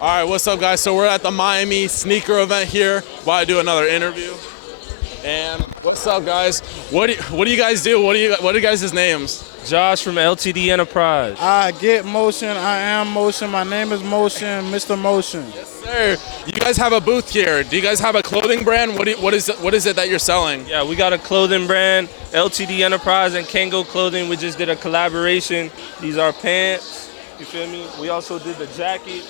All right, what's up, guys? So we're at the Miami sneaker event here while I do another interview. And what's up, guys? What do you guys do? What are you guys' names? Josh from LTD Enterprise. I get motion. I am motion. My name is Motion, Mr. Motion. Yes, sir. You guys have a booth here. Do you guys have a clothing brand? What is it that you're selling? Yeah, we got a clothing brand, LTD Enterprise and Kango Clothing. We just did a collaboration. These are pants. You feel me? We also did the jacket.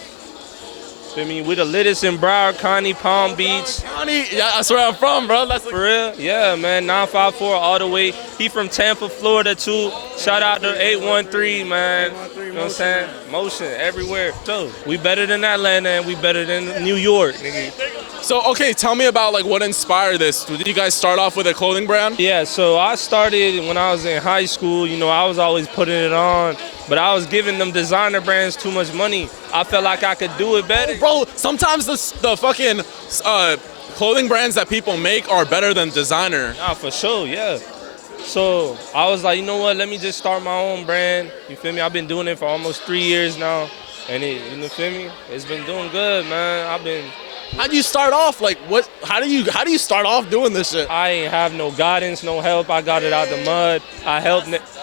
Feel me? We the littest in Broward County, Palm Beach. County? Yeah, that's where I'm from, bro. That's For real? Yeah, man. 954 all the way. He from Tampa, Florida, too. Shout out to 813, man. You know what I'm saying? Motion everywhere. So, we better than Atlanta and we better than New York, nigga. So, okay, tell me about like what inspired this. Did you guys start off with a clothing brand? Yeah, so I started when I was in high school. You know, I was always putting it on, but I was giving them designer brands too much money. I felt like I could do it better. Bro, sometimes the fucking clothing brands that people make are better than designer. Nah, for sure, yeah. So I was like, you know what? Let me just start my own brand. You feel me? I've been doing it for almost 3 years now, and you feel me? It's been doing good, man. How do you start off? Like, what? How do you start off doing this shit? I ain't have no guidance, no help. I got it out the mud. I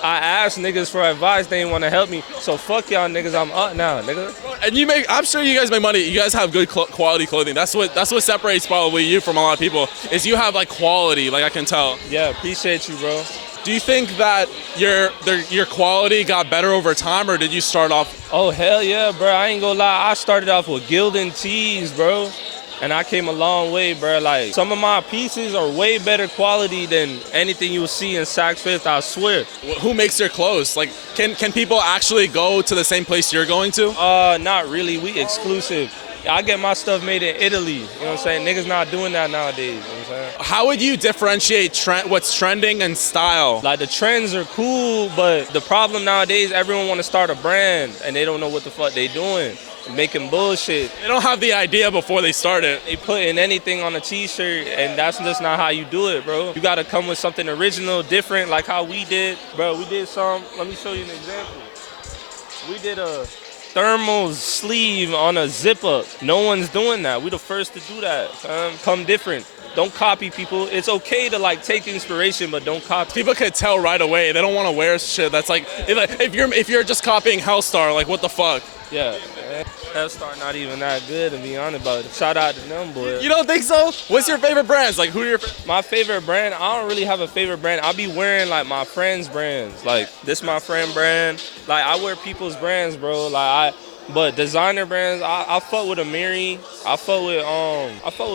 asked niggas for advice. They didn't want to help me. So fuck y'all niggas. I'm up now, nigga. And I'm sure you guys make money. You guys have good quality clothing. That's what separates probably you from a lot of people. Is you have like quality. Like I can tell. Yeah, appreciate you, bro. Do you think that your quality got better over time, or did you start off? Oh hell yeah, bro. I ain't gonna lie. I started off with Gildan tees, bro. And I came a long way, bro. Like, some of my pieces are way better quality than anything you'll see in Saks Fifth, I swear. Who makes your clothes? Like, can people actually go to the same place you're going to? Not really. We exclusive. I get my stuff made in Italy. You know what I'm saying? Niggas not doing that nowadays. You know what I'm saying? How would you differentiate what's trending and style? Like, the trends are cool, but the problem nowadays, everyone want to start a brand, and they don't know what the fuck they doing. Making bullshit. They don't have the idea before they start it. They putting anything on a t-shirt, and that's just not how you do it, bro. You gotta come with something original, different, like how we did. Bro, we did let me show you an example. We did a thermal sleeve on a zip-up. No one's doing that. We the first to do that. Come different. Don't copy people. It's okay to like take inspiration, but don't copy. People could tell right away. They don't want to wear shit that's like if you're just copying Hellstar, like what the fuck? Yeah. Hellstar not even that good, to be honest about it. Shout out to them, boys. You don't think so? What's your favorite brands? Like, who are your... My favorite brand? I don't really have a favorite brand. I be wearing, like, my friends' brands. Like, this my friend brand. Like, I wear people's brands, bro. But designer brands, I fuck with Amiri. I fuck with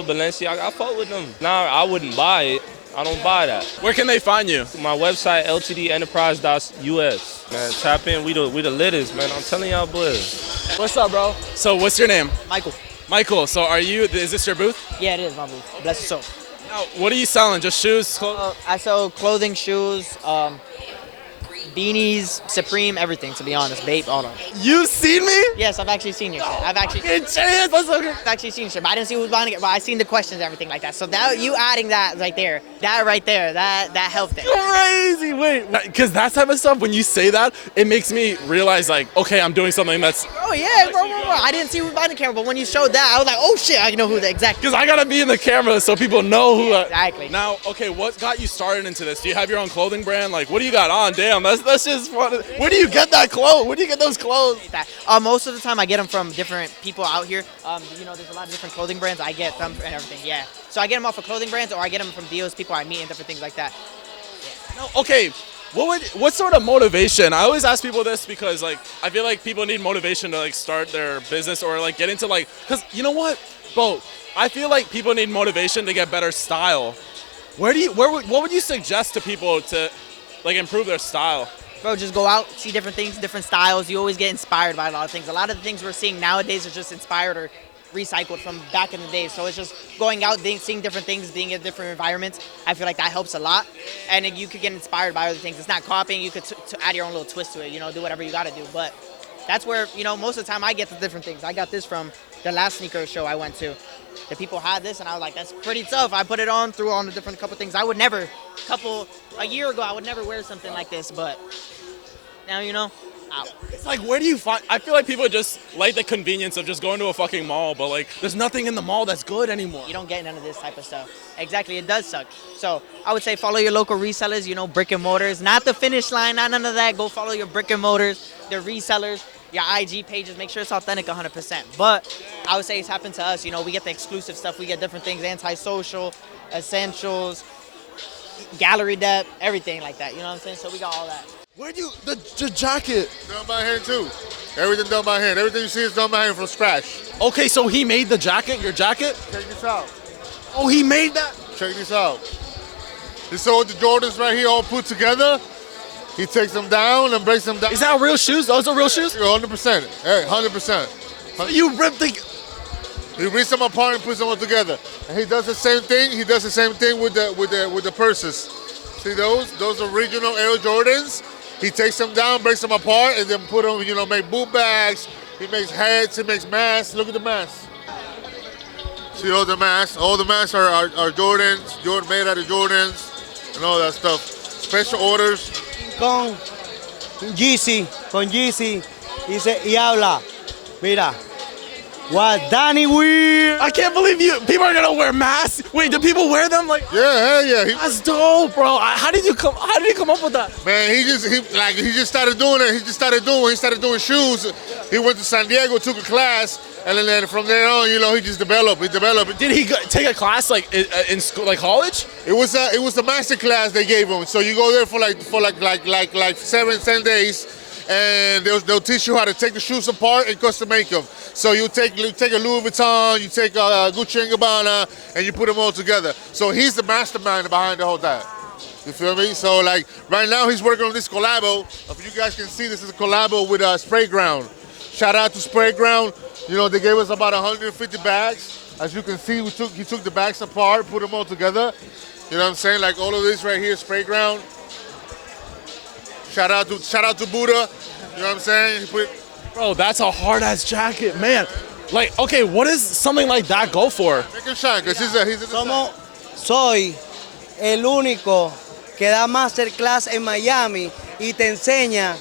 Balenciaga. I fuck with them. Nah, I wouldn't buy it. I don't buy that. Where can they find you? My website, ltdenterprise.us. Man, tap in. We the littest, man. I'm telling y'all, boys. What's up, bro? So what's your name? Michael. Michael. So is this your booth? Yeah, it is my booth. Bless your soul. Now, what are you selling? Just shoes? Clothes? I sell clothing, shoes, beanies, Supreme, everything, to be honest. Babe, all that. You've seen me? Yes, I've actually seen your shit. I've actually That's so good. seen your shit, but I didn't see who was buying it, but I seen the questions and everything like that. So that you adding that right there, that helped it. Crazy. Wait, because that type of stuff, when you say that, it makes me realize, like, okay, I'm doing something that's... Oh, yeah, bro. I didn't see who was buying the camera, but when you showed that, I was like, oh, shit, I know who the exact... Because I got to be in the camera so people know who... Exactly. Now, okay, what got you started into this? Do you have your own clothing brand? Like, what do you got on? Damn, that's just fun. Where do you get that clothes? Where do you get those clothes? Most of the time, I get them from different people out here. There's a lot of different clothing brands. I get them and everything, yeah. So I get them off of clothing brands, or I get them from deals, people I meet, and different things like that. Yeah. No, okay. What sort of motivation? I always ask people this because like I feel like people need motivation to like start their business or like get into like, because you know what, bro, I feel like people need motivation to get better style. What would you suggest to people to like improve their style? Bro, just go out, see different things, different styles. You always get inspired by a lot of things. A lot of the things we're seeing nowadays are just inspired or recycled from back in the day. So it's just going out, seeing different things, being in different environments. I feel like that helps a lot. And you could get inspired by other things. It's not copying. You could add your own little twist to it, do whatever you got to do. But that's where, most of the time I get the different things. I got this from the last sneaker show I went to. The people had this, and I was like, that's pretty tough. I put it on, threw on a different couple things. I would never, a year ago, I would never wear something like this. But now, out. It's like, where do you find? I feel like people just like the convenience of just going to a fucking mall, but like, there's nothing in the mall that's good anymore. You don't get none of this type of stuff. Exactly, it does suck. So I would say follow your local resellers, you know, brick and mortars, not the finish line, not none of that. Go follow your brick and mortars, their resellers, your IG pages. Make sure it's authentic 100%. But I would say it's happened to us. You know, we get the exclusive stuff. We get different things, antisocial, essentials, gallery depth, everything like that. You know what I'm saying? So we got all that. Where do you the jacket? Done by hand too. Everything done by hand. Everything you see is done by hand from scratch. Okay, so he made the jacket, your jacket? Check this out. Oh, he made that? Check this out. This all the Jordans right here all put together. He takes them down and breaks them down. Is that real shoes? Those are real shoes? 100%. Hey, 100%. You ripped the... He rips them apart and puts them all together. And he does the same thing. He does the same thing with the purses. See those? Those original Air Jordans. He takes them down, breaks them apart, and then put them, you know, make boot bags. He makes hats, he makes masks. Look at the masks. See all the masks? All the masks are Jordans, made out of Jordans, and all that stuff. Special orders. Con Yeezy, y habla, mira, what, Danny Weir. I can't believe people are gonna wear masks. Wait, do people wear them? Like, Yeah, hell yeah. that's dope, bro. How did you come up with that? Man, he just started doing it. He started doing shoes. He went to San Diego, took a class, and then from there on, you know, he just developed. Did he take a class like in school, like college? It was the master class they gave him. So you go there for like 7-10 days, and they'll teach you how to take the shoes apart and custom make them. So you take a Louis Vuitton, you take a Gucci and Gabbana, and you put them all together. So he's the mastermind behind the whole thing. You feel me? So like right now he's working on this collabo. If you guys can see, this is a collabo with Spray Ground. Shout out to Spray Ground. You know, they gave us about 150 bags. As you can see, he took the bags apart, put them all together. You know what I'm saying? Like all of this right here, Spray Ground. Shout out to Buddha. You know what I'm saying? Bro, that's a hard ass jacket, man. Like, okay, what does something like that go for? Make him shine, because he's in the Soy el único que da masterclass en Miami y te enseña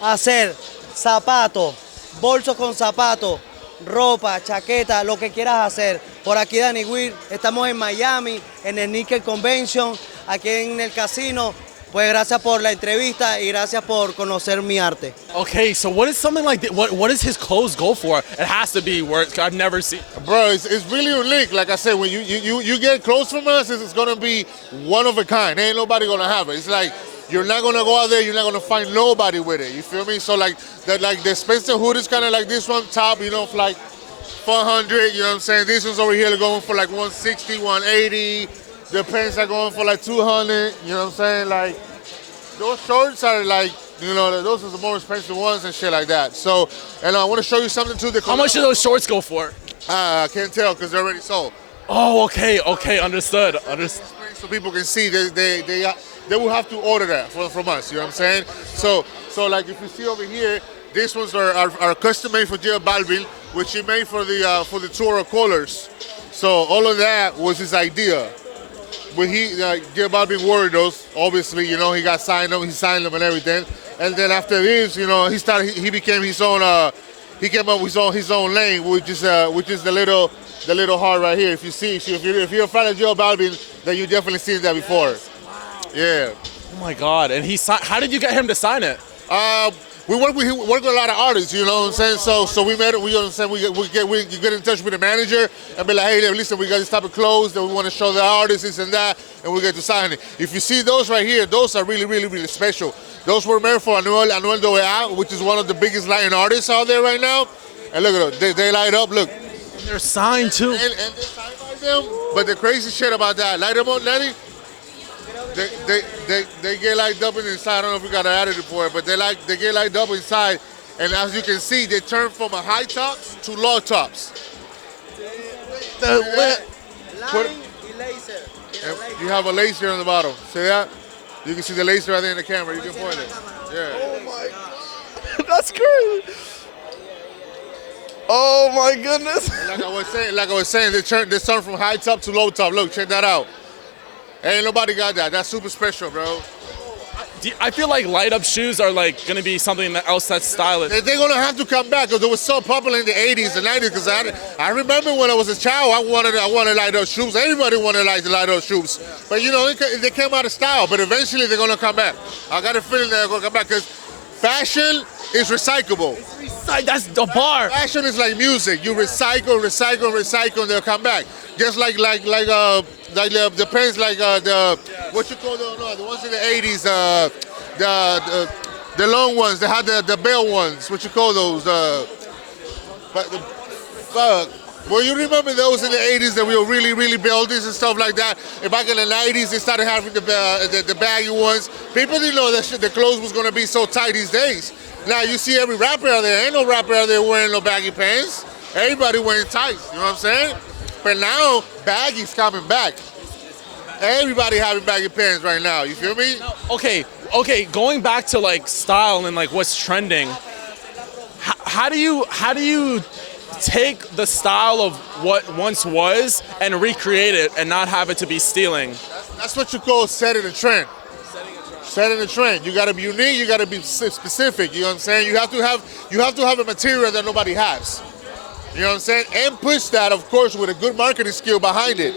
a hacer zapatos, bolsos con zapatos, ropa, chaqueta, lo que quieras hacer. Por aquí Danny Weir, estamos en Miami, en el Nickel Convention, aquí en el casino. Pues gracias por la entrevista y gracias por conocer mi arte. Okay, so what is something like that? What does his clothes go for? It has to be worth. I've never seen. Bro, it's really unique. Like I said, when you get clothes from us, it's gonna be one of a kind. Ain't nobody gonna have it. It's like you're not gonna go out there, you're not gonna find nobody with it. You feel me? So like the Spencer hood is kind of like this one top, you know, for like 400. You know what I'm saying? These ones over here are going for like 160, 180. The pants are going for like 200. You know what I'm saying? Like those shorts are like, you know, those are the more expensive ones and shit like that. So, and I want to show you something too. How much do those shorts go for? I can't tell because they're already sold. Oh, okay, understood. So people can see they will have to order that from us. You know what I'm saying? So like if you see over here, these ones are custom made for J Balvin, which he made for the tour of Colors. So all of that was his idea. But J Balvin wore those. Obviously, you know, he signed them and everything. And then after this, you know, he became his own. He came up with his own lane, which is the little heart right here. If you see, if you're a fan of J Balvin, then you definitely seen that before. Wow. Yeah. Oh my God! And how did you get him to sign it? We work with a lot of artists, you know what I'm saying? So we met it. We understand. We get in touch with the manager and be like, hey, listen, we got this type of clothes that we want to show the artists, this and that, and we get to sign it. If you see those right here, those are really, really, really special. Those were made for Anuel AA, which is one of the biggest Latin artists out there right now. And look at them, they light up. Look. And they're signed too. And they're signed by them. But the crazy shit about that, light them up, Lenny. They get lighted up inside. I don't know if we got an attitude for it, but they get lighted up inside, and as you can see, they turn from a high tops to low tops. You have a laser on the bottom. See that? You can see the laser right there in the camera. You can point it. Yeah. Oh my God, that's crazy. Oh my goodness. Like I was saying, they turn from high top to low top. Look, check that out. Ain't nobody got that. That's super special, bro. I feel like light up shoes are like gonna be something else that's stylish. They're gonna have to come back because it was so popular in the 80s and 90s. Because I remember when I was a child, I wanted light up shoes. Everybody wanted light up shoes. But you know, they came out of style. But eventually they're gonna come back. I got a feeling they're gonna come back because fashion is recyclable. That's the bar. Fashion is like music. You recycle, and they'll come back. Just like the pants, like the what you call the ones in the 80s, the long ones. They had the bell ones. What you call those? Well, you remember those in the 80s that we were really buildings and stuff like that. And back in the 90s, they started having the baggy ones. People didn't know that the clothes was gonna be so tight these days. Now you see every rapper out there. Ain't no rapper out there wearing no baggy pants. Everybody wearing tights. You know what I'm saying? But now baggy's coming back. Everybody having baggy pants right now. You feel me? Okay. Going back to like style and like what's trending. How do you take the style of what once was and recreate it and not have it to be stealing? That's what you call setting a trend. Setting a trend. You gotta be unique. You gotta be specific. You know what I'm saying? You have to have a material that nobody has. You know what I'm saying? And push that, of course, with a good marketing skill behind it.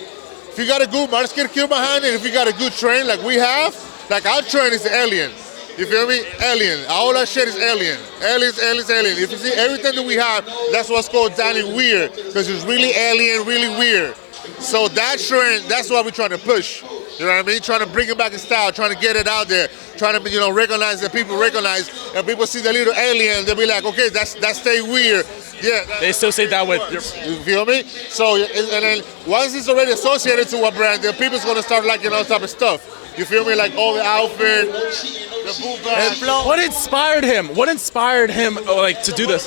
If you got a good marketing skill behind it, if you got a good trend like we have, like our trend is the alien. You feel me? Alien. All that shit is alien. Aliens. If you see everything that we have, that's what's called dining weird, because it's really alien, really weird. So that trend, that's what we're trying to push. You know what I mean? Trying to bring it back in style, trying to get it out there, trying to, you know, recognize that people recognize, and people see the little alien, they'll be like, okay, that stay weird. Yeah. They still say that with. You feel me? So, and then once it's already associated to a brand, then people's gonna start liking all type of stuff. You feel me? Like all the outfit, the boot bag. What inspired him like to do this?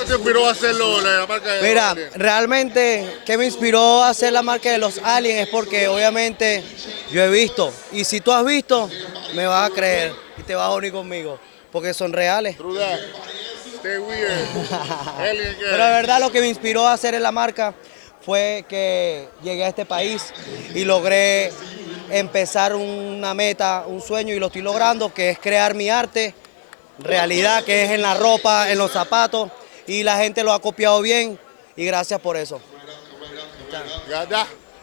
Mira, realmente, ¿qué me inspiró a hacer la marca de los aliens? Es porque obviamente yo he visto, y si tú has visto, me vas a creer y te vas a unir conmigo, porque son reales. True that. Stay weird. Alien gang. Pero de verdad lo que me inspiró a hacer la marca fue que llegué a este país y logré empezar una meta, un sueño, y lo estoy logrando, que es crear mi arte, realidad, que es en la ropa, en los zapatos, y la gente lo ha copiado bien, y gracias por eso.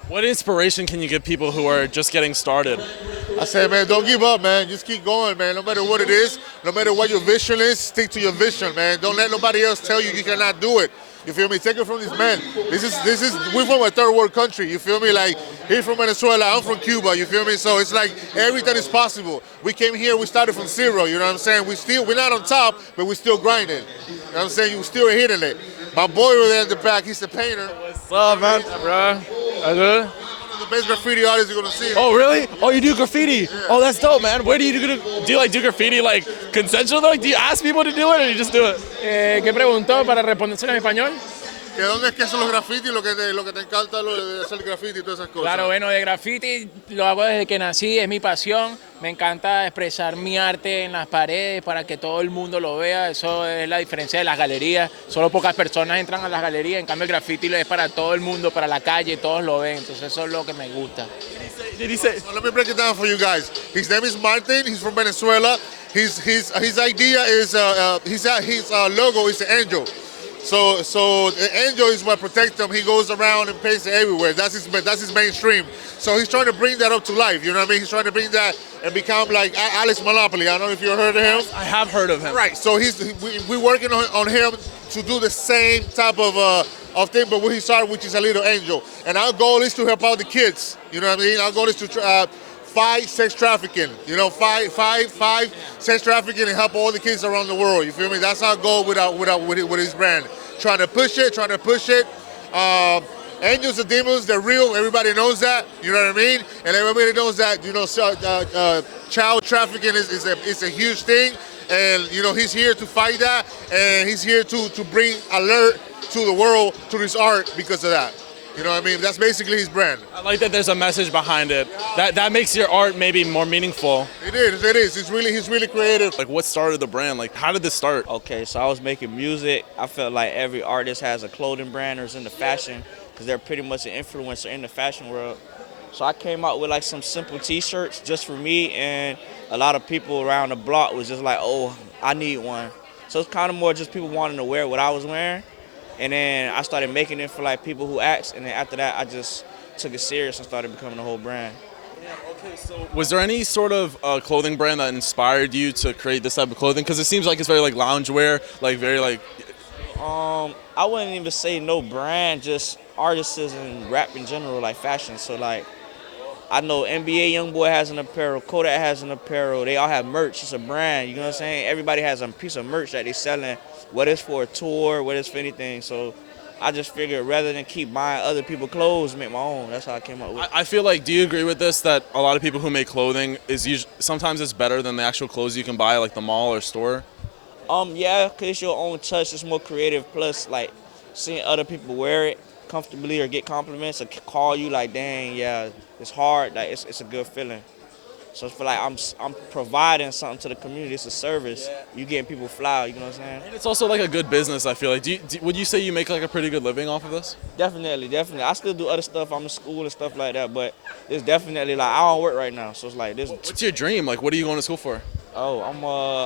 What inspiration can you give people who are just getting started? I say, man, don't give up, man. Just keep going, man. No matter what it is, no matter what your vision is, stick to your vision, man. Don't let nobody else tell you you cannot do it. You feel me? Take it from these men. We're from a third world country. You feel me? Like, he's from Venezuela, I'm from Cuba. You feel me? So it's like everything is possible. We came here, we started from zero. You know what I'm saying? We're not on top, but we're still grinding. You know what I'm saying? We're still hitting it. My boy over there in the back, he's a painter. What's up, man? Bro, good. The best graffiti artist you're gonna see. Oh, really? Oh, you do graffiti? Yeah. Oh, that's dope, man. Where do you do graffiti like consensual though? Like, do you ask people to do it or you just do it? ¿Qué preguntó para respondérselo en español? ¿Que dónde es que son los graffiti, lo que te encanta lo de hacer graffiti y todas esas cosas? Claro, bueno, de graffiti lo hago desde que nací, es mi pasión. Me encanta expresar mi arte en las paredes para que todo el mundo lo vea. Eso es la diferencia de las galerías. Solo pocas personas entran a las galerías, en cambio el graffiti es para todo el mundo, para la calle, todos lo ven. Entonces eso es lo que me gusta. Did he say? So let me break it down for you guys. His name is Martin. He's from Venezuela. His idea is his logo is an angel. So the angel is what protects him. He goes around and paints it everywhere. That's his mainstream. So he's trying to bring that up to life. You know what I mean? He's trying to bring that and become like Alex Monopoly. I don't know if you've heard of him. I have heard of him. Right. So we're working on him to do the same type of thing, but what he started, which is a little angel. And our goal is to help out the kids. You know what I mean? Our goal is to fight sex trafficking. You know, fight sex trafficking and help all the kids around the world. You feel me? That's our goal with his brand. Trying to push it. Angels and demons, they're real. Everybody knows that. You know what I mean? And everybody knows that. You know, child trafficking is a huge thing. And you know, he's here to fight that, and he's here to bring alert to the world to this art because of that. You know what I mean? That's basically his brand. I like that there's a message behind it. That makes your art maybe more meaningful. It is. He's really creative. Like, what started the brand? Like, how did this start? Okay, so I was making music. I felt like every artist has a clothing brand or is into fashion because they're pretty much an influencer in the fashion world. So I came out with like some simple t-shirts just for me, and a lot of people around the block was just like, oh, I need one. So it's kind of more just people wanting to wear what I was wearing. And then I started making it for like people who asked, and then after that I just took it serious and started becoming a whole brand. Okay, so was there any sort of clothing brand that inspired you to create this type of clothing? Because it seems like it's very like loungewear, like very like. I wouldn't even say no brand, just artists and rap in general, like fashion. So like, I know NBA YoungBoy has an apparel, Kodak has an apparel. They all have merch. It's a brand. You know what I'm saying? Everybody has a piece of merch that they're selling, whether it's for a tour, whether it's for anything. So I just figured rather than keep buying other people's clothes, make my own. That's how I came up with it. I feel like, do you agree with this, that a lot of people who make clothing sometimes it's better than the actual clothes you can buy like the mall or store? Yeah, cause it's your own touch. It's more creative. Plus, like seeing other people wear it comfortably or get compliments or call you like, dang, yeah, it's hard. Like it's a good feeling. So I feel like I'm providing something to the community. It's a service. You getting people fly. You know what I'm saying? And it's also like a good business. I feel like. Would you say you make like a pretty good living off of this? Definitely. I still do other stuff. I'm in school and stuff like that, but it's definitely like I don't work right now. So it's like this. What's your dream? Like, what are you going to school for? Oh,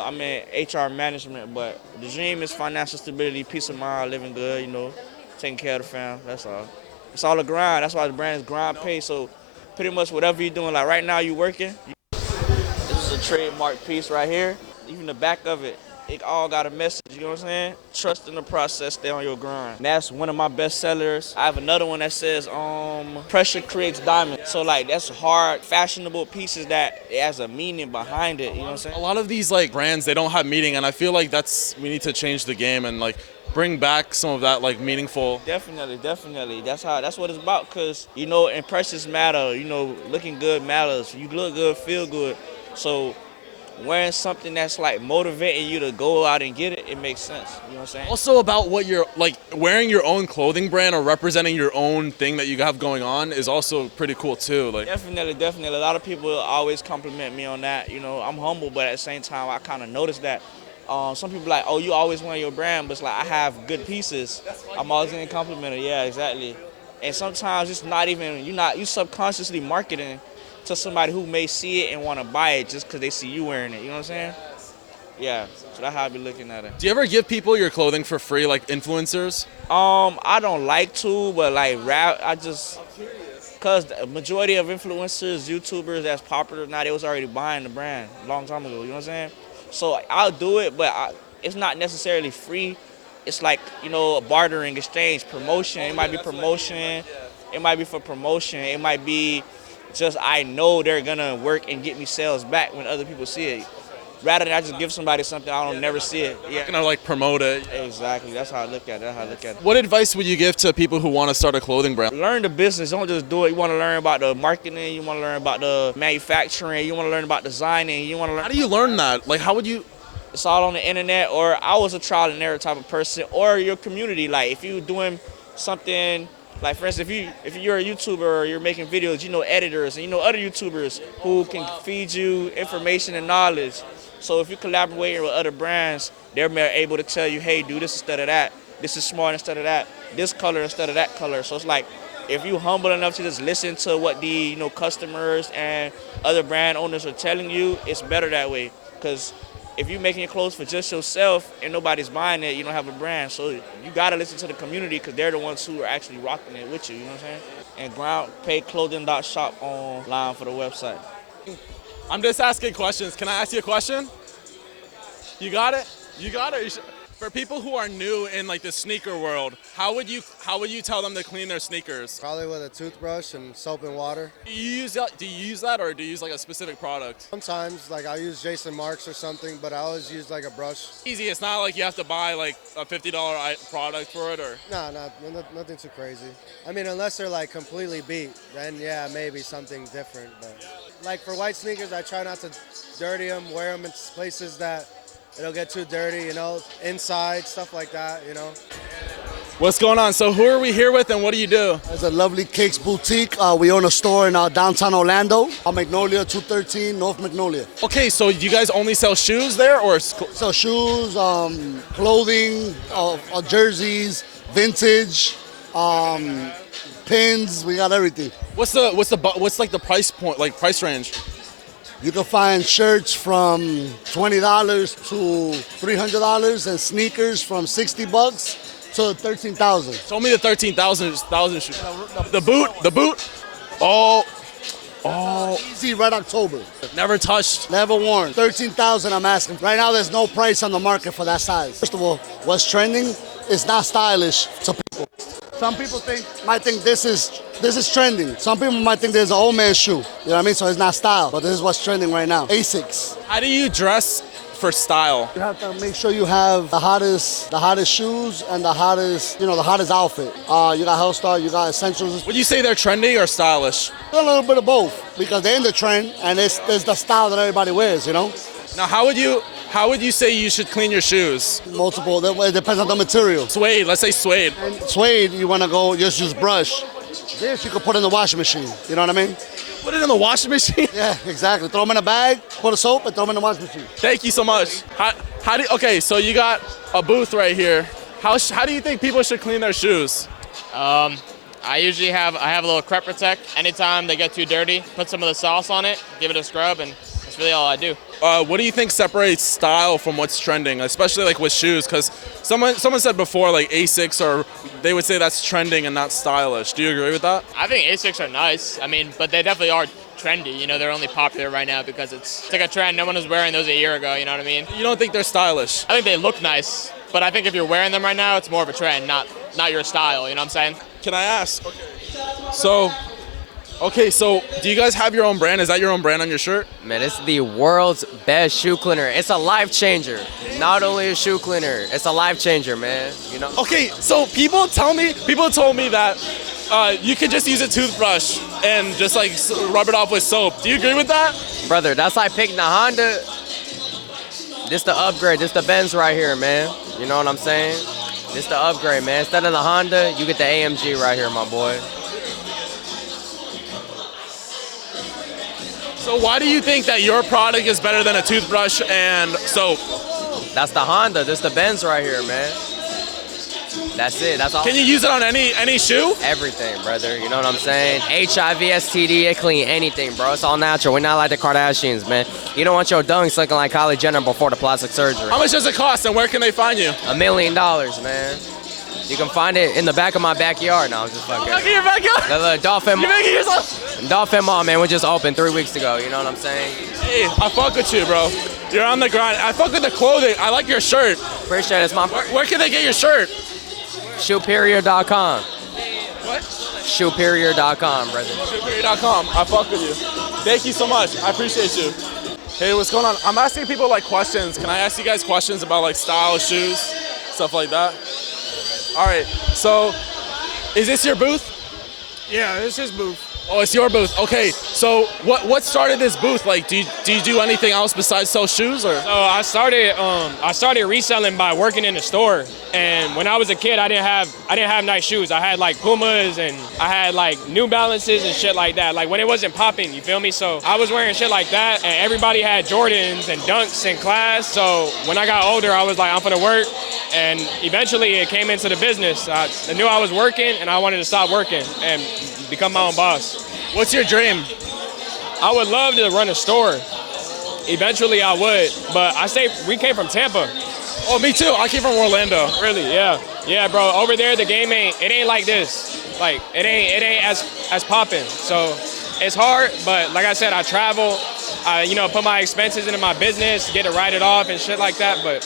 I'm in HR management, but the dream is financial stability, peace of mind, living good, you know, taking care of the fam. That's all. It's all a grind. That's why the brand is grind pay. So pretty much whatever you're doing, like right now you working. This is a trademark piece right here. Even the back of it, it all got a message. You know what I'm saying? Trust in the process, stay on your grind. And that's one of my best sellers. I have another one that says, pressure creates diamonds. So like that's hard, fashionable pieces that it has a meaning behind it. You know what I'm saying? A lot of these like brands, they don't have meaning, and I feel like we need to change the game and like bring back some of that like meaningful. Definitely. That's what it's about. Cause you know, impressions matter. You know, looking good matters. You look good, feel good. So wearing something that's like motivating you to go out and get it, it makes sense. You know what I'm saying? Also about what you're like wearing your own clothing brand or representing your own thing that you have going on is also pretty cool too. Like Definitely. A lot of people always compliment me on that. You know, I'm humble, but at the same time, I kind of noticed that. Some people like, oh, you always wear your brand, but it's like I have good pieces. I'm always getting complimented. Yeah, exactly. And sometimes it's not even you subconsciously marketing to somebody who may see it and want to buy it just because they see you wearing it. You know what I'm saying? Yeah. So that's how I be looking at it. Do you ever give people your clothing for free, like influencers? I don't like to, but like rap, cause the majority of influencers, YouTubers that's popular now, they was already buying the brand a long time ago. You know what I'm saying? So I'll do it, but it's not necessarily free. It's like, you know, a bartering exchange, promotion. It might be promotion. It might be for promotion. It might be just I know they're gonna work and get me sales back when other people see it. Rather than I just give somebody something I don't never see it. Yeah. Gonna like promote it. Exactly. That's how I look at it. What advice would you give to people who want to start a clothing brand? Learn the business. Don't just do it. You want to learn about the marketing. You want to learn about the manufacturing. You want to learn about designing. You want to learn. How do you learn that? Like, how would you? It's all on the internet. Or I was a trial and error type of person. Or your community. Like if you're doing something. Like for instance, if you're a YouTuber or you're making videos, you know editors and you know other YouTubers who can feed you information and knowledge. So if you're collaborating with other brands, they're able to tell you, hey, do this instead of that. This is smart instead of that. This color instead of that color. So it's like if you're humble enough to just listen to what the customers and other brand owners are telling you, it's better that way. Because if you're making your clothes for just yourself and nobody's buying it, you don't have a brand. So you got to listen to the community because they're the ones who are actually rocking it with you know what I'm saying? And groundpayclothing.shop online for the website. I'm just asking questions. Can I ask you a question? You got it? You got it? For people who are new in like the sneaker world, how would you tell them to clean their sneakers? Probably with a toothbrush and soap and water. Do you use that or do you use like a specific product? Sometimes like I'll use Jason Marks or something, but I always use like a brush. Easy. It's not like you have to buy like a $50 product for it or. No, nothing too crazy. I mean, unless they're like completely beat, then yeah, maybe something different. But like for white sneakers, I try not to dirty them, wear them in places that it'll get too dirty, you know, inside, stuff like that, you know. What's going on? So who are we here with and what do you do? It's a Lovely Cakes Boutique. We own a store in downtown Orlando, on Magnolia, 213 North Magnolia. Okay, so you guys only sell shoes there or? Sell shoes, clothing, jerseys, vintage, pins. We got everything. What's like the price point, like price range? You can find shirts from $20 to $300 and sneakers from $60 to $13,000. Show me the 13,000 shoes. The boot. Oh. Easy Red October. Never touched. Never worn. 13,000 I'm asking. Right now there's no price on the market for that size. First of all, what's trending is not stylish to people. Some people might think this is trending. Some people might think there's an old man's shoe. You know what I mean? So it's not style. But this is what's trending right now. Asics. How do you dress for style? You have to make sure you have the hottest shoes and the hottest outfit. You got Hellstar, you got Essentials. Would you say they're trendy or stylish? A little bit of both because they're in the trend and it's the style that everybody wears, you know? Now, how would you say you should clean your shoes? Multiple. It depends on the material. Suede. Let's say suede. And suede, you want to go just use brush. This you can put in the washing machine. You know what I mean? Put it in the washing machine? Yeah, exactly. Throw them in a bag, put a soap, and throw them in the washing machine. Thank you so much. Okay, so you got a booth right here. How do you think people should clean their shoes? I usually have a little Crep Protect. Anytime they get too dirty, put some of the sauce on it, give it a scrub, and that's really all I do. What do you think separates style from what's trending, especially like with shoes? Because someone said before like Asics, or they would say that's trending and not stylish. Do you agree with that? I think Asics are nice. I mean, but they definitely are trendy. You know, they're only popular right now because it's like a trend. No one was wearing those a year ago. You know what I mean? You don't think they're stylish? I think they look nice, but I think if you're wearing them right now, it's more of a trend, not your style. You know what I'm saying? Can I ask? So do you guys have your own brand? Is that your own brand on your shirt? Man, it's the world's best shoe cleaner. It's a life changer. Not only a shoe cleaner, it's a life changer, man. You know? Okay, so people told me that you can just use a toothbrush and just like rub it off with soap. Do you agree with that? Brother, that's like picking the Honda. This the upgrade. This the Benz right here, man. You know what I'm saying? This the upgrade, man. Instead of the Honda, you get the AMG right here, my boy. So why do you think that your product is better than a toothbrush and soap? That's the Honda. This the Benz right here, man. That's it. That's all. Can you use it on any shoe? Everything, brother. You know what I'm saying? HIV, STD, it clean anything, bro. It's all natural. We're not like the Kardashians, man. You don't want your dunks looking like Kylie Jenner before the plastic surgery. How much does it cost and where can they find you? $1 million, man. You can find it in the back of my backyard. No, I'm just fucking. Back of your backyard? The Dolphin You making yourself? Dolphin Mall, man, we just opened 3 weeks ago. You know what I'm saying? Hey, I fuck with you, bro. You're on the grind. I fuck with the clothing. I like your shirt. Appreciate it. It's my. Where can they get your shirt? Superior.com. What? Superior.com, brother. Superior.com. I fuck with you. Thank you so much. I appreciate you. Hey, what's going on? I'm asking people like questions. Can I ask you guys questions about like style, shoes, stuff like that? All right. So, is this your booth? Yeah, it's his booth. Oh, it's your booth. Okay. So, what started this booth? Like, do you do anything else besides sell shoes, or? So I started reselling by working in the store. And when I was a kid, I didn't have nice shoes. I had like Pumas and I had like New Balances and shit like that. Like when it wasn't popping, you feel me? So I was wearing shit like that, and everybody had Jordans and Dunks in class. So when I got older, I was like, I'm gonna work. And eventually it came into the business. I knew I was working and I wanted to stop working and become my own boss. What's your dream? I would love to run a store. Eventually I would, but we came from Tampa. Oh, me too. I came from Orlando. Really? Yeah. Yeah, bro. Over there, the game ain't like this. Like it ain't as popping. So it's hard, but like I said, I travel. I put my expenses into my business, get to write it off and shit like that. But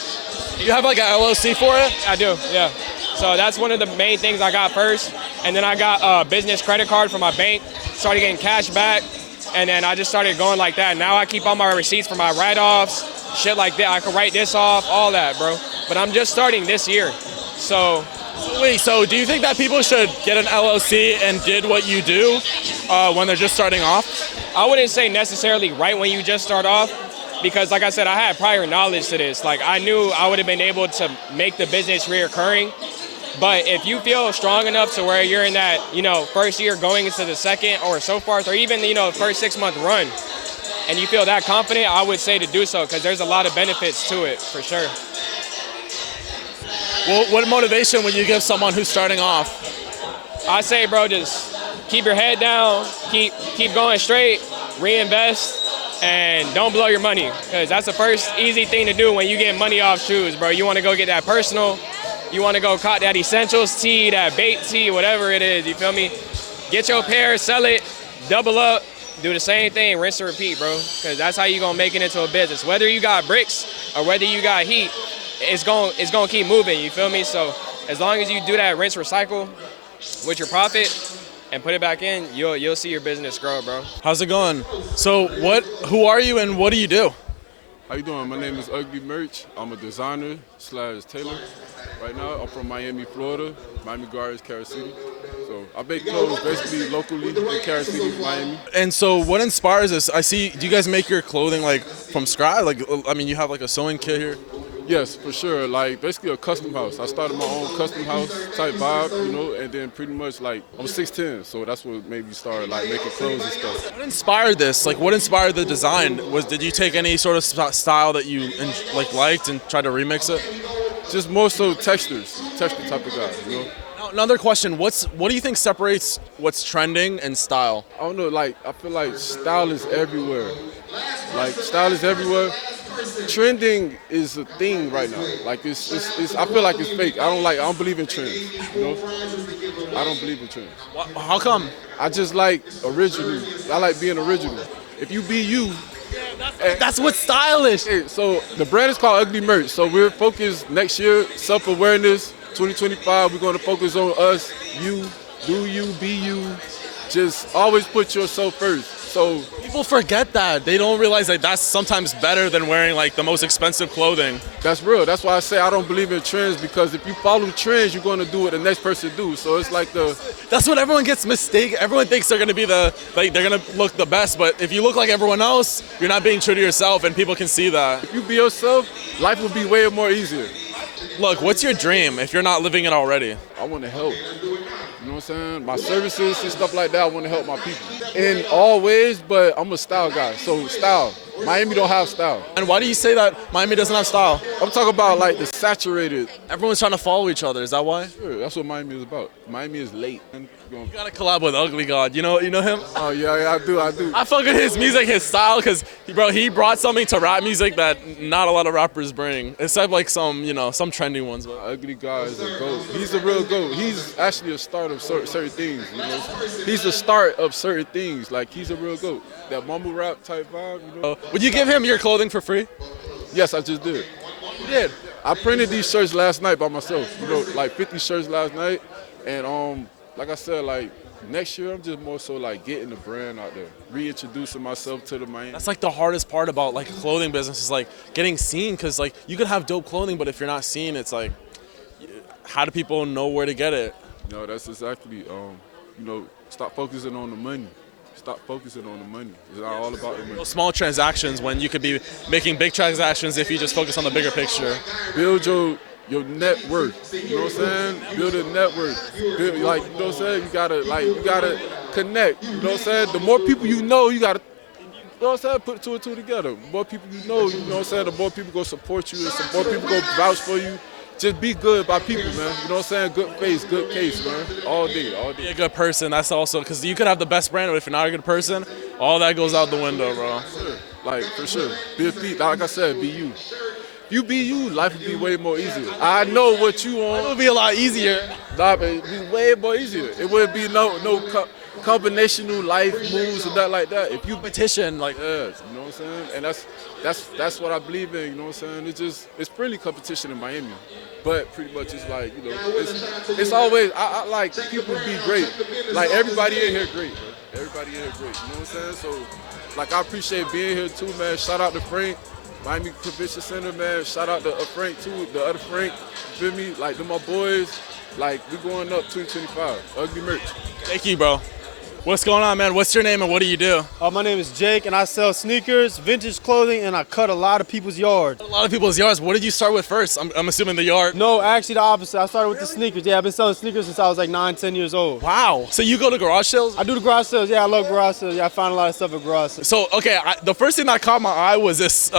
you have like an LLC for it? I do. Yeah. So that's one of the main things I got first, and then I got a business credit card from my bank. Started getting cash back, and then I just started going like that. Now I keep all my receipts for my write-offs, shit like that. I can write this off, all that, bro. But I'm just starting this year, so. Wait, so do you think that people should get an LLC and did what you do when they're just starting off? I wouldn't say necessarily right when you just start off, because like I said, I had prior knowledge to this. Like I knew I would have been able to make the business reoccurring. But if you feel strong enough to where you're in that, first year going into the second or so forth, or even, first 6 month run, and you feel that confident, I would say to do so, because there's a lot of benefits to it, for sure. Well, what motivation would you give someone who's starting off? I say, bro, just keep your head down, keep going straight, reinvest, and don't blow your money. Because that's the first easy thing to do when you get money off shoes, bro. You want to go get that personal. You want to go caught that essentials tee, that bait tee, whatever it is, you feel me? Get your pair, sell it, double up, do the same thing, rinse and repeat, bro. Because that's how you going to make it into a business. Whether you got bricks or whether you got heat, it's going to keep moving, you feel me? So as long as you do that rinse, recycle with your profit and put it back in, you'll see your business grow, bro. How's it going? So who are you and what do you do? How you doing? My name is Ugly Merch. I'm a designer / tailor. Right now, I'm from Miami, Florida. Miami Gardens, Carol City. So I make clothes basically locally in Carol City, Miami. And so what inspires this? I see, do you guys make your clothing like from scratch? Like, I mean, you have like a sewing kit here? Yes, for sure. Like basically a custom house. I started my own custom house type vibe, you know, and then pretty much like I'm 6'10", so that's what made me start like making clothes and stuff. What inspired this? Like, what inspired the design? Did you take any sort of style that you liked and try to remix it? Just more so texture type of guy, you know. Now, another question: what do you think separates what's trending and style? I don't know. Like I feel like style is everywhere. Like style is everywhere. Trending is a thing right now. Like it's I feel like it's fake. I don't believe in trends. You know, I don't believe in trends. How come? I just like original. I like being original. If you be you. That's what's stylish. Hey, so the brand is called Ugly Merch. So we're focused next year, self-awareness, 2025. We're going to focus on us, you, do you, be you. Just always put yourself first. So people forget that. They don't realize that that's sometimes better than wearing like the most expensive clothing. That's real. That's why I say I don't believe in trends, because if you follow trends, you're going to do what the next person do. So it's like That's what everyone gets mistaken. Everyone thinks they're going to be they're going to look the best, but if you look like everyone else, you're not being true to yourself, and people can see that. If you be yourself, life will be way more easier. Look, what's your dream if you're not living it already? I want to help. You know what I'm saying? My services and stuff like that, I want to help my people. In all ways, but I'm a style guy. So style. Miami don't have style. And why do you say that Miami doesn't have style? I'm talking about like the saturated. Everyone's trying to follow each other. Is that why? Sure, that's what Miami is about. Miami is late. You gotta collab with Ugly God. You know him? Oh yeah, I do. I fuck with his music, his style, because he brought something to rap music that not a lot of rappers bring, except like some trendy ones. But Ugly God is a GOAT. He's a real GOAT. He's actually a start of certain things. You know, he's the start of certain things. Like he's a real GOAT. That mumble rap type vibe. You know. Would you give him your clothing for free? Yes, I just did. You did? I printed these shirts last night by myself. You know, like 50 shirts last night, and like I said, like next year I'm just more so like getting the brand out there, reintroducing myself to the Miami. That's like the hardest part about like a clothing business is like getting seen, because like you could have dope clothing, but if you're not seen, it's like, how do people know where to get it? No, that's exactly. Stop focusing on the money. Stop focusing on the money. It's not all about the money. Small transactions when you could be making big transactions if you just focus on the bigger picture. Build your net worth. You know what I'm saying? Build a net worth. You know what I'm saying? You gotta connect. You know what I'm saying? The more people you know, you gotta, you know what I'm saying? Put two and two together. The more people you know what I'm saying? The more people go support you, and the more people go vouch for you. Just be good by people, man. You know what I'm saying? Good face, good case, man. All day. Be a good person. That's also, because you could have the best brand, but if you're not a good person, all that goes out the window, bro. Sure. Like, for sure. Like I said, be you. If you be you, life would be way more easier. I know what you want. It would be a lot easier. Nah, but it'd be way more easier. It wouldn't be no combinational life moves or nothing like that. If you competition, like, you know what I'm saying? And that's what I believe in, you know what I'm saying? It's friendly competition in Miami. But pretty much it's like, you know, it's always, I like people to be great. Like everybody in here great, bro. Everybody in here great, you know what I'm saying? So, like, I appreciate being here too, man. Shout out to Frank, Miami Convention Center, man. Shout out to Frank too, the other Frank, you feel me? Like, they're my boys. Like, we going up 2025, Ugly Merch. Thank you, bro. What's going on, man? What's your name and what do you do? My name is Jake, and I sell sneakers, vintage clothing, and I cut a lot of people's yards. A lot of people's yards. What did you start with first? I'm assuming the yard. No, actually the opposite. I started with the sneakers. Yeah, I've been selling sneakers since I was like 9, 10 years old. Wow. So you go to garage sales? I do the garage sales. Yeah, I love garage sales. Yeah, I find a lot of stuff at garage sales. So, okay, the first thing that caught my eye was this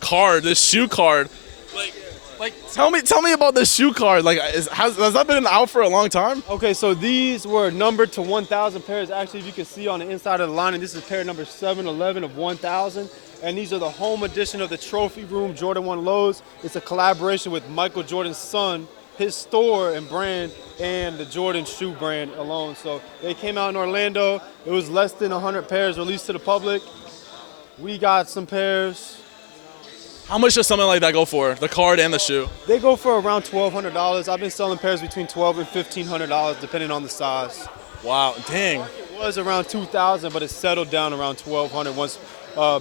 card, this shoe card. Like, Like, tell me about the shoe card. Like, has that been out for a long time? Okay, so these were numbered to 1,000 pairs. Actually, if you can see on the inside of the lining, this is pair number 711 of 1,000. And these are the home edition of the Trophy Room Jordan 1 lows. It's a collaboration with Michael Jordan's son, his store and brand, and the Jordan shoe brand alone. So they came out in Orlando. It was less than 100 pairs released to the public. We got some pairs. How much does something like that go for? The card and the shoe? They go for around $1,200. I've been selling pairs between $1,200 and $1,500 depending on the size. Wow, dang. It was around $2,000, but it settled down around $1,200 once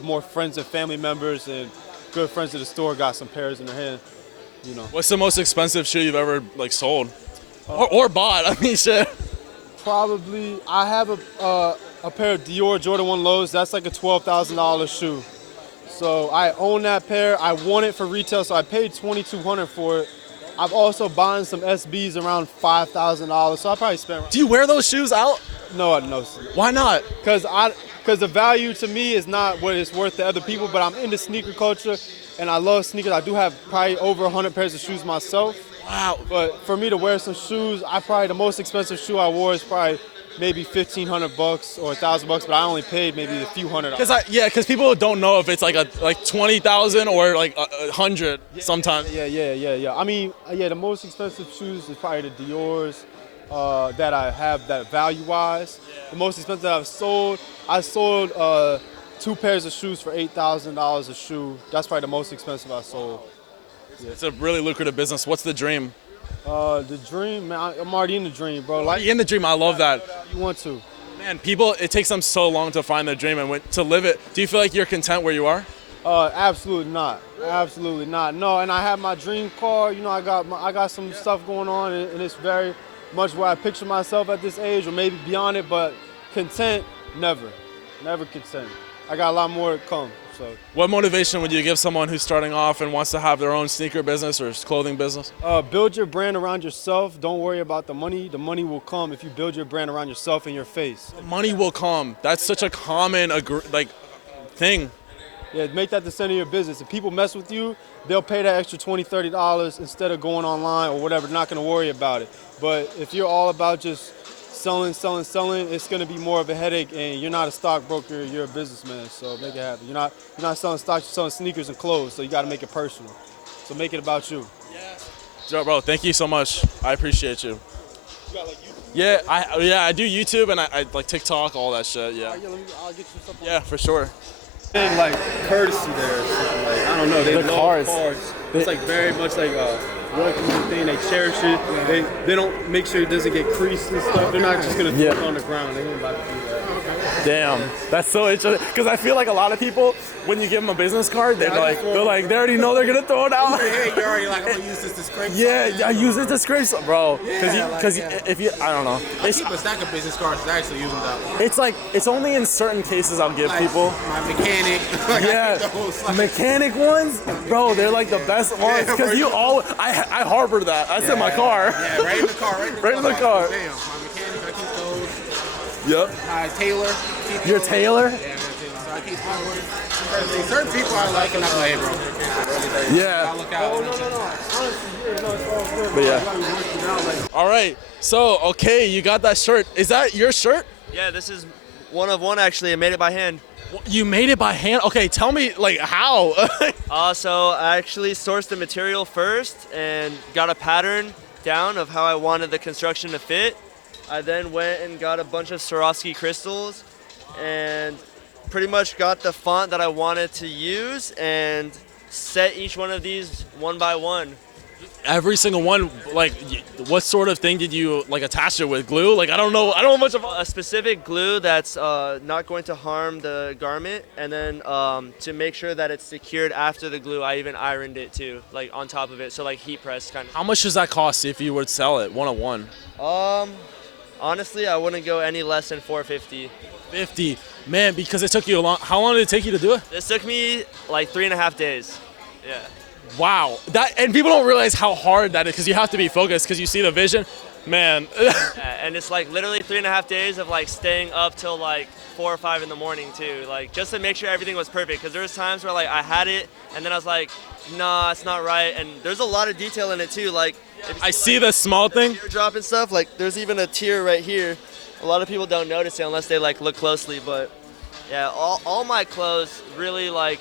more friends and family members and good friends of the store got some pairs in their hand. You know. What's the most expensive shoe you've ever like sold or bought? I mean, shit. Probably, I have a pair of Dior Jordan 1 lows. That's like a $12,000 shoe. So I own that pair. I want it for retail, so I paid $2,200 for it. I've also bought some SBs around $5,000, so I probably spent. Do you wear those shoes out? No. Why not? Because the value to me is not what it's worth to other people. But I'm into sneaker culture, and I love sneakers. I do have probably over 100 pairs of shoes myself. Wow. But for me to wear some shoes, the most expensive shoe I wore is probably maybe $1,500 or $1,000, but I only paid maybe a few hundred. Because people don't know if it's like 20,000 or like 100 sometimes. Yeah. I mean, the most expensive shoes is probably the Dior's that I have that value-wise. The most expensive that I sold 2 pairs of shoes for $8,000 a shoe. That's probably the most expensive I sold. Yeah. It's a really lucrative business. What's the dream? The dream, man, I'm already in the dream, bro. Like in the dream, I love that. You want to. Man, it takes them so long to find their dream and to live it. Do you feel like you're content where you are? Absolutely not. Absolutely not. No, and I have my dream car. You know, I got some stuff going on, and it's very much where I picture myself at this age, or maybe beyond it. But content, never content. I got a lot more to come. So, what motivation would you give someone who's starting off and wants to have their own sneaker business or clothing business? Build your brand around yourself. Don't worry about the money. The money will come if you build your brand around yourself and your face. The money will come. That's such a common thing. Yeah, make that the center of your business. If people mess with you, they'll pay that extra $20, $30 instead of going online or whatever. They're not going to worry about it. But if you're all about just selling, it's going to be more of a headache, and you're not a stockbroker, you're a businessman, so make it happen. You're not selling stocks, you're selling sneakers and clothes, so you got to make it personal. So make it about you. Yeah. Joe, bro, thank you so much. I appreciate you. You got like YouTube? Yeah, I do YouTube and I like TikTok, all that shit, yeah. I'll get you some stuff. Yeah, for sure. Like courtesy there or something, like, I don't know, they love cards. It's like very much like welcoming thing. They cherish it. They don't make sure it doesn't get creased and stuff. They're not just gonna throw it on the ground. They ain't about to do that. Damn, that's so interesting. Because I feel like a lot of people, when you give them a business card, they already know they're gonna throw it out. You're already like, I'm gonna use this to scrape. Yeah, I use it to scrape something, bro. Because if you, I don't know. I keep a stack of business cards and I actually use them that. It's like it's only in certain cases I'll give people. My mechanic. Mechanic ones, bro. They're like the best ones because I harbor that. That's in my car. Yeah, right in the car. Right in the car. Damn, my mechanic, I keep those. Yep. My tailor. Your tailor? Yeah, so I keep my ones. Certain people I like and I'm like, hey, bro. Yeah. I look out. But yeah. All right. So, okay, you got that shirt. Is that your shirt? Yeah, this is one of one actually. I made it by hand. You made it by hand? Okay, tell me like how. So I actually sourced the material first and got a pattern down of how I wanted the construction to fit. I then went and got a bunch of Swarovski crystals and pretty much got the font that I wanted to use and set each one of these one by one. Every single one, like, what sort of thing did you like attach it with? Glue? Like, I don't know much about. A specific glue that's not going to harm the garment, and then to make sure that it's secured after the glue, I even ironed it too, like on top of it, so like heat press kind of. How much does that cost if you would sell it one-on-one? Honestly, I wouldn't go any less than $450. 50, man, because it took you a long. How long did it take you to do it? This took me like 3.5 days. Yeah. Wow, and people don't realize how hard that is because you have to be focused because you see the vision. Man. Yeah, and it's like literally 3.5 days of like staying up till like 4 or 5 in the morning too, like just to make sure everything was perfect. Because there was times where like I had it and then I was like, nah, it's not right. And there's a lot of detail in it too. Like I see the small thing. Teardrop and stuff. Like there's even a tear right here. A lot of people don't notice it unless they like look closely. But yeah, all my clothes really like.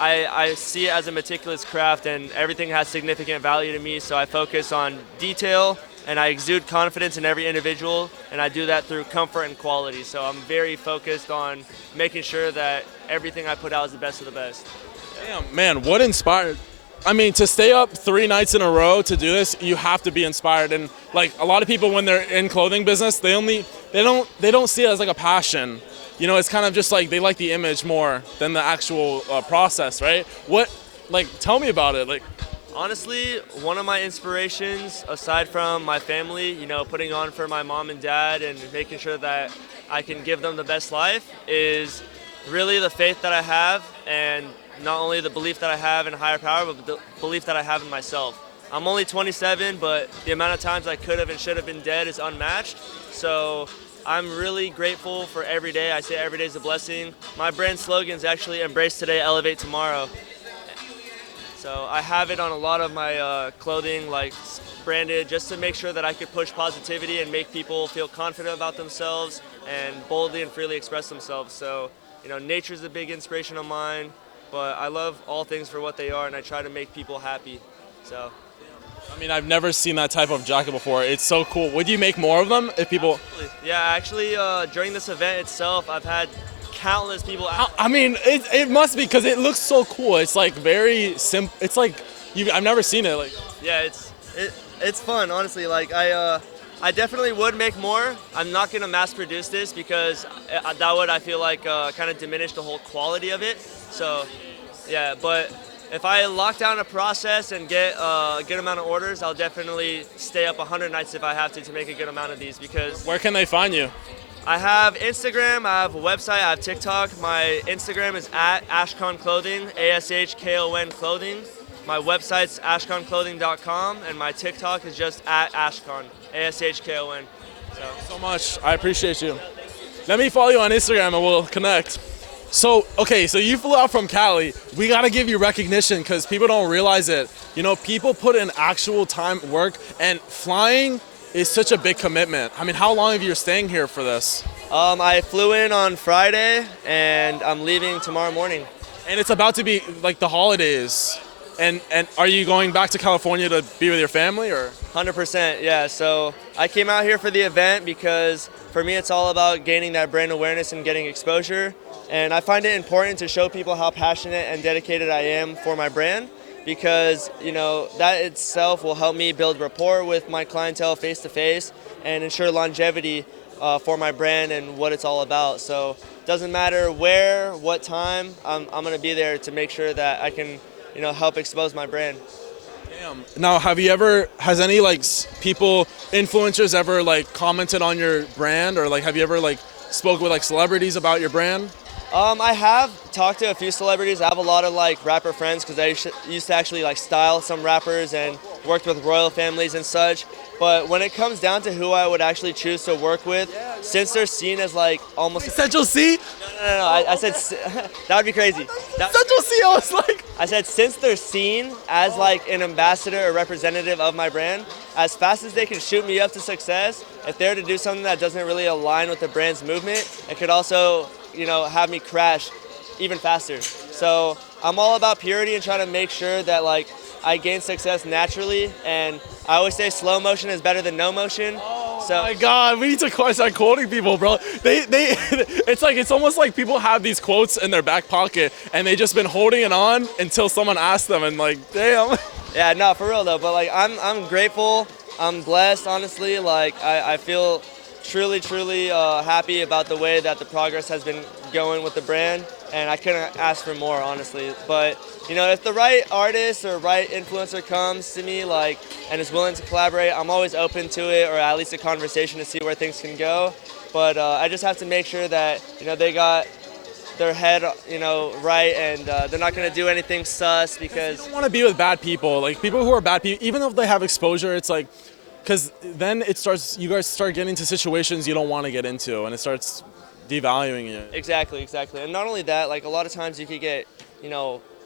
I see it as a meticulous craft and everything has significant value to me, so I focus on detail and I exude confidence in every individual, and I do that through comfort and quality. So I'm very focused on making sure that everything I put out is the best of the best. Damn, man, what inspired? I mean, to stay up 3 nights in a row to do this, you have to be inspired. And like a lot of people, when they're in clothing business, they don't see it as like a passion. You know, it's kind of just like they like the image more than the actual process, right? Tell me about it. Like, honestly, one of my inspirations, aside from my family, you know, putting on for my mom and dad and making sure that I can give them the best life, is really the faith that I have, and not only the belief that I have in a higher power, but the belief that I have in myself. I'm only 27, but the amount of times I could have and should have been dead is unmatched. So I'm really grateful for every day. I say every day is a blessing. My brand slogan is actually embrace today, elevate tomorrow. So I have it on a lot of my clothing, like branded, just to make sure that I could push positivity and make people feel confident about themselves and boldly and freely express themselves. So, you know, nature's a big inspiration of mine, but I love all things for what they are, and I try to make people happy. So. I mean, I've never seen that type of jacket before. It's so cool. Would you make more of them if people? Absolutely. Yeah, actually, during this event itself, I've had countless people. I mean, it must be because it looks so cool. It's like very simple. It's like I've never seen it. Like. Yeah, it's fun, honestly. Like I definitely would make more. I'm not gonna mass produce this because that would, I feel like, kind of diminish the whole quality of it. So, yeah, but if I lock down a process and get a good amount of orders, I'll definitely stay up 100 nights if I have to make a good amount of these. Because where can they find you? I have Instagram, I have a website, I have TikTok. My Instagram is at Ashcon Clothing, ASHKON Clothing. My website's ashconclothing.com, and my TikTok is just at Ashcon, ASHKON. So much. I appreciate you. Let me follow you on Instagram and we'll connect. So, okay, so you flew out from Cali. We gotta give you recognition because people don't realize it. You know, people put in actual time, work, and flying is such a big commitment. I mean, how long have you staying here for this? I flew in on Friday, and I'm leaving tomorrow morning. And it's about to be like the holidays. And are you going back to California to be with your family, or? 100%, yeah. So I came out here for the event because for me it's all about gaining that brand awareness and getting exposure. And I find it important to show people how passionate and dedicated I am for my brand, because, you know, that itself will help me build rapport with my clientele face to face and ensure longevity for my brand and what it's all about. So it doesn't matter where, what time, I'm gonna be there to make sure that I can, you know, help expose my brand. Damn. Now, has any like people, influencers ever like commented on your brand, or like have you ever like spoke with like celebrities about your brand? I have talked to a few celebrities. I have a lot of like rapper friends because I used to actually like style some rappers and worked with royal families and such. But when it comes down to who I would actually choose to work with, since they're seen as like almost Central C? No. I said that would be crazy. Central C, I was like. I said since they're seen as like an ambassador or representative of my brand, as fast as they can shoot me up to success, if they're to do something that doesn't really align with the brand's movement, it could also, you know, have me crash even faster. So I'm all about purity and trying to make sure that like I gain success naturally, and I always say slow motion is better than no motion. Oh my God, we need to start quoting people, bro. It's almost like people have these quotes in their back pocket and they just been holding it on until someone asks them, and like, damn. Yeah, no, for real though. But like, I'm grateful. I'm blessed, honestly. Like, I feel truly happy about the way that the progress has been going with the brand, and I couldn't ask for more, honestly. But you know, if the right artist or right influencer comes to me like and is willing to collaborate, I'm always open to it, or at least a conversation to see where things can go. But I just have to make sure that, you know, they got their head, you know, right, and they're not going to do anything sus, because you don't want to be with bad people. Like people who are bad people, even if they have exposure, it's like because then you guys start getting into situations you don't want to get into, and it starts devaluing you. Exactly. And not only that, like a lot of times you could get,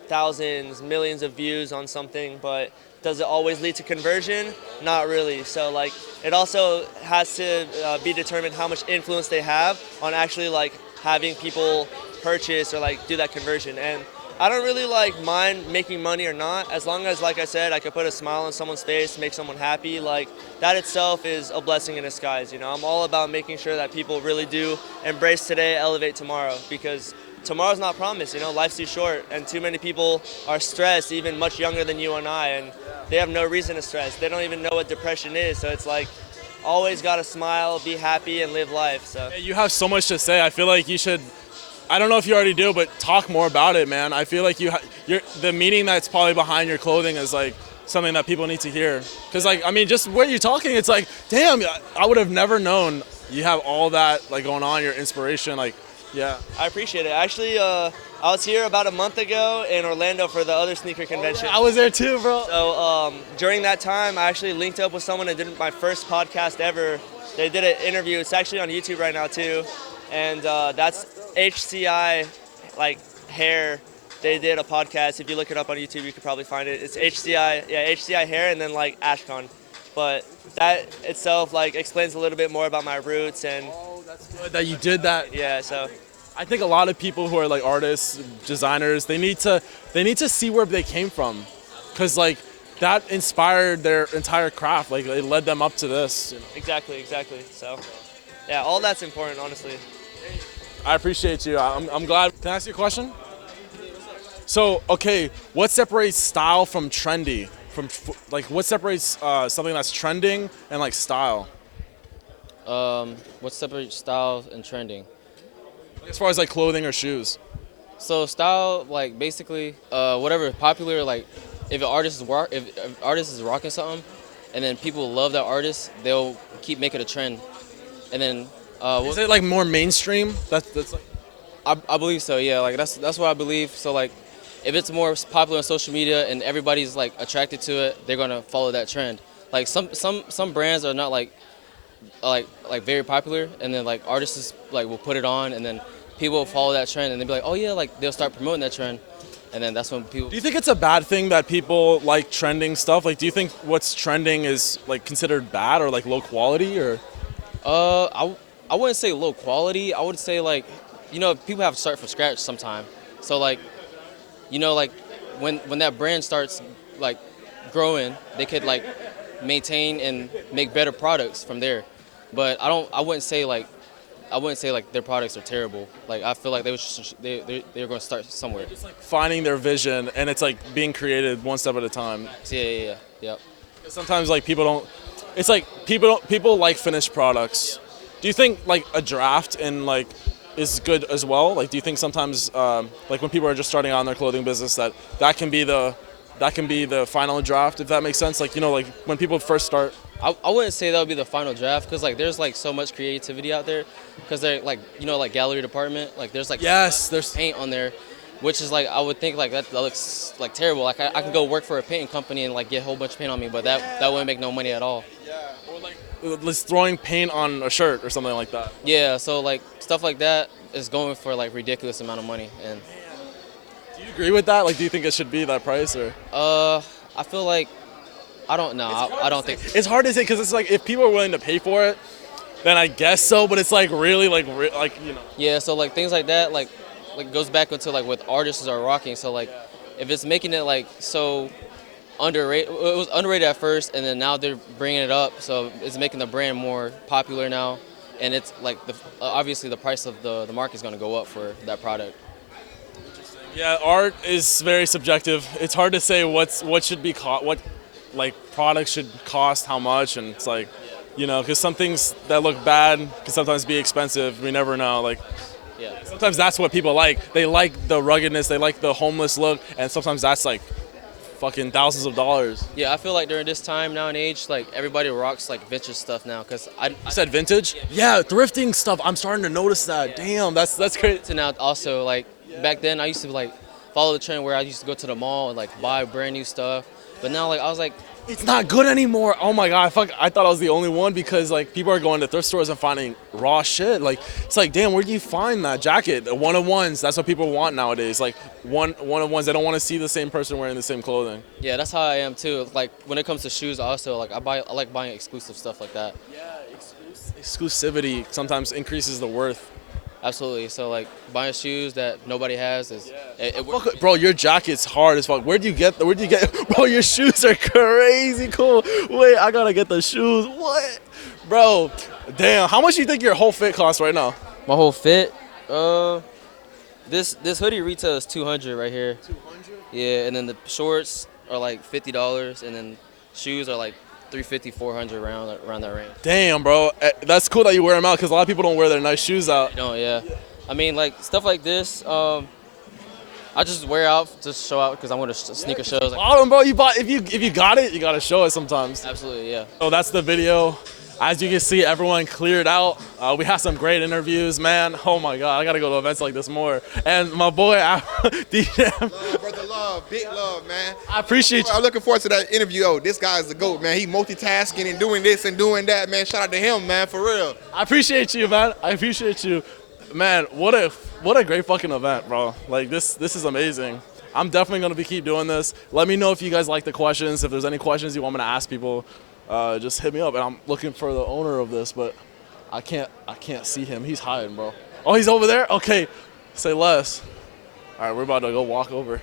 thousands, millions of views on something, but does it always lead to conversion? Not really. So like it also has to be determined how much influence they have on actually like having people purchase or like do that conversion. And I don't really like mind making money or not, as long as, like I said, I could put a smile on someone's face, make someone happy. Like that itself is a blessing in disguise. I'm all about making sure that people really do embrace today, elevate tomorrow, because tomorrow's not promised. Life's too short, and too many people are stressed, even much younger than you and I, and they have no reason to stress. They don't even know what depression is. So it's like always gotta smile, be happy, and live life. So You have so much to say. I feel like you should. I don't know if you already do, but talk more about it, man. I feel like the meaning that's probably behind your clothing is like something that people need to hear. Because just where you're talking, it's like, damn, I would have never known you have all that like going on. Your inspiration, like, yeah. I appreciate it. Actually, I was here about a month ago in Orlando for the other sneaker convention. I was there too, bro. So during that time, I actually linked up with someone that did my first podcast ever. They did an interview. It's actually on YouTube right now too, and that's HCI, like hair. They did a podcast. If you look it up on YouTube, you could probably find it. It's HCI hair, and then like Ashcon. But that itself like explains a little bit more about my roots and. Oh, that's good that you did that. Yeah, so. I think a lot of people who are like artists, designers, they need to see where they came from, because like that inspired their entire craft. Like it led them up to this. Exactly. So, yeah, all that's important, honestly. I appreciate you. I'm glad. Can I ask you a question? So, okay, what separates style from trendy? What separates something that's trending and like style? What separates style and trending? As far as like clothing or shoes. So style, like basically, whatever is popular. Like if an artist is rocking something, and then people love that artist, they'll keep making a trend. And then is it like more mainstream? That's like. I believe so. Yeah, like that's what I believe. So like, if it's more popular on social media and everybody's like attracted to it, they're gonna follow that trend. Like some brands are not like very popular, and then like artists like will put it on, and then people will follow that trend, and they'll be like, oh yeah, like they'll start promoting that trend, and then that's when people. Do you think it's a bad thing that people like trending stuff? Like, do you think what's trending is like considered bad or like low quality or? I wouldn't say low quality. I would say like, people have to start from scratch sometime. So like, like when that brand starts like growing, they could like maintain and make better products from there. But I wouldn't say like their products are terrible. Like I feel like they're going to start somewhere. Just like finding their vision, and it's like being created one step at a time. Yeah. Sometimes like people don't. It's like people like finished products. Do you think like a draft and like is good as well? Like, do you think sometimes like when people are just starting out in their clothing business that can be the final draft, if that makes sense? Like, like when people first start. I wouldn't say that would be the final draft, because like there's like so much creativity out there, because they're like like gallery department, like there's like there's paint on there, which is like I would think like that looks like terrible. Like I can go work for a painting company and like get a whole bunch of paint on me, but that wouldn't make no money at all. Yeah, or like just throwing paint on a shirt or something like that. Yeah, so like stuff like that is going for like ridiculous amount of money. And do you agree with that? Like, do you think it should be that price or? I feel like. I don't know. I don't think it's hard to say, because it's like if people are willing to pay for it, then I guess so. But it's like really like. Yeah. So like things like that like goes back into like what artists are rocking. So like if it's making it like so underrated, it was underrated at first, and then now they're bringing it up. So it's making the brand more popular now, and it's like obviously the price of the market is going to go up for that product. Yeah, art is very subjective. It's hard to say what should be what like products should cost how much, and it's like, because some things that look bad can sometimes be expensive. We never know. Like, yeah, sometimes that's what people like. They like the ruggedness. They like the homeless look, and sometimes that's like fucking thousands of dollars. Yeah, I feel like during this time now and age, like everybody rocks like vintage stuff now. Cause I said vintage. Yeah, thrifting stuff. I'm starting to notice that. Damn, that's crazy. So now also like back then I used to like follow the trend where I used to go to the mall and like buy brand new stuff. But now, like, I was like, It's not good anymore. Oh my god, I thought I was the only one because like people are going to thrift stores and finding raw shit. Like it's like, damn, where do you find that jacket? The one-on-ones. That's what people want nowadays. Like one-on-ones. They don't want to see the same person wearing the same clothing. Yeah, that's how I am too. Like when it comes to shoes, also like I like buying exclusive stuff like that. Yeah, exclusivity sometimes increases the worth. Absolutely. So like buying shoes that nobody has is Fuck, bro, your jacket's hard as fuck. Where'd you get? Bro, your shoes are crazy cool. Wait, I gotta get the shoes. What, bro? Damn, how much do you think your whole fit costs right now? My whole fit. This hoodie retails $200 right here. 200. Yeah, and then the shorts are like $50, and then shoes are like $350, $400 around that range. Damn, bro, that's cool that you wear them out because a lot of people don't wear their nice shoes out. No, yeah. I mean, like stuff like this. I just wear out to show out because I'm going to sneaker shows. Bottom, bro, if you got it, you gotta show it sometimes. Absolutely, yeah. So that's the video. As you can see, everyone cleared out. We had some great interviews, man. Oh my God, I gotta go to events like this more. And my boy, DJ. Love, brother, love, big love, man. I appreciate you. I'm looking forward to that interview. Oh, this guy's the GOAT, man. He multitasking and doing this and doing that, man. Shout out to him, man, for real. I appreciate you, man. I appreciate you. Man, what a great fucking event, bro. Like this is amazing. I'm definitely gonna keep doing this. Let me know if you guys like the questions. If there's any questions you want me to ask people, just hit me up. And I'm looking for the owner of this, but I can't see him. He's hiding, bro. Oh, he's over there? Okay, say less. All right, we're about to go walk over.